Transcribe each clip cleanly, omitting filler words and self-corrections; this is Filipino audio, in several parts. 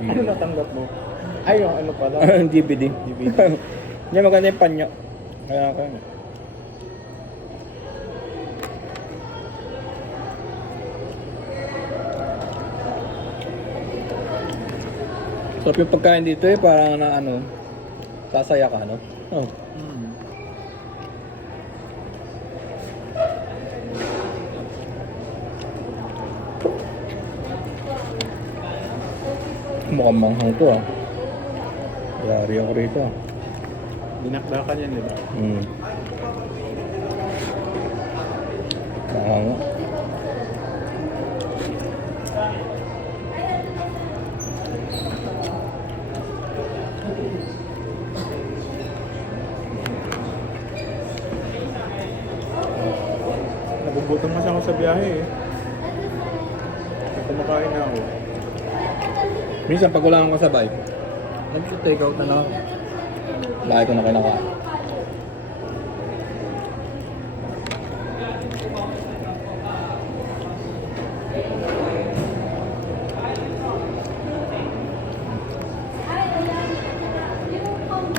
Ano natanggap mo? Ay, yung ano pala. DVD. DVD. Hindi, maganda yung panyo. Kaya ako. Sarap yung pagkain dito eh, parang na ano, sasaya ka, no? Oh. Mm. Mukhang manghang to ah. Yari ako rito ah. Dinakdakan yan, di ba? Manghang. Nagugutom kasi ako sa biyahe eh. Kumakain na ako. Minsan pag wala akong kasabay, nag-take out na lang ako. Lagi ko na kinakain.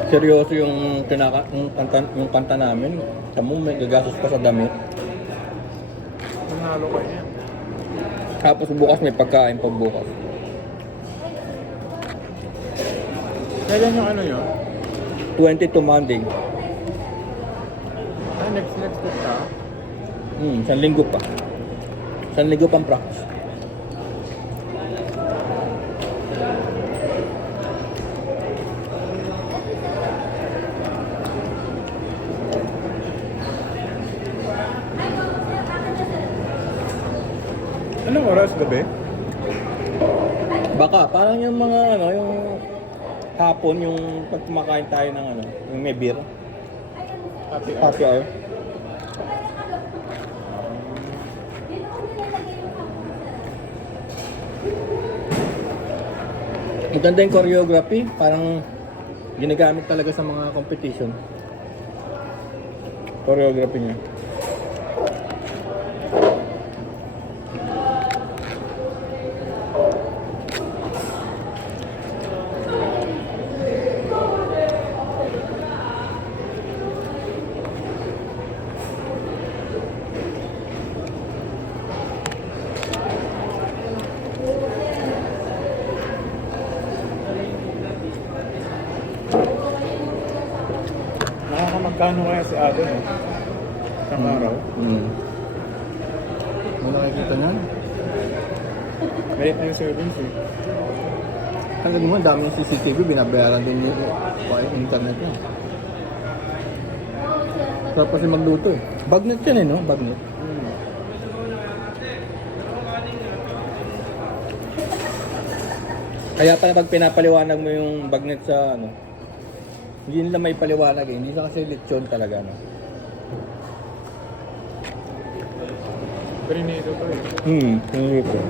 Seryoso yung kanta namin. Tamo may gagastos pa sa damit. Nanalo ka niyan. Tapos bukas may pagkain pag bukas. Kailan yung ano yun? 22 Monday. Ah, next week ka? Isang linggo pa. Isang linggo pang practice. Anong oras gabi? Baka, parang yung mga ano, yung hapon, yung pag kumakain tayo ng ano, yung may beer. Happy hour. Happy hour. Maganda yung choreography, parang ginagamit talaga sa mga competition. Choreography niya. Nakakamagkano kaya si Ate, no? Isang araw. Ano nakikita niyan? Galit na yung service eh. Hanggang mo, dami yung CCTV, binabayaran din yung internet niya. Tapos yung magluto eh. Bagnet yan eh, no? Bagnet. Kaya pala pag pinapaliwanag mo yung bagnet sa ano, hindi nila may paliwanag eh. Hindi na kasi lechon talaga, no? Perinito to eh. Hindi ko.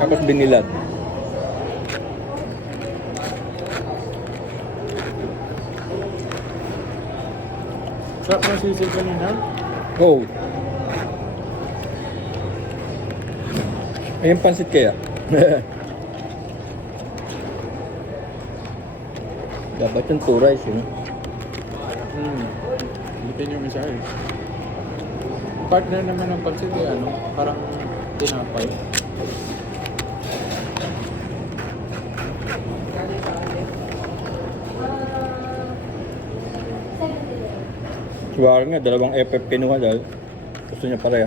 Tapos binilad. Sarap ng sisig kanina. Oh. Ayun pansit kaya. Dapat yung two rice yun. Bitin yung isa eh. Partner naman ng pansit eh, ano? Parang tinapay. Siguro nga, dalawang FF kinuha dahil gusto niya parehas.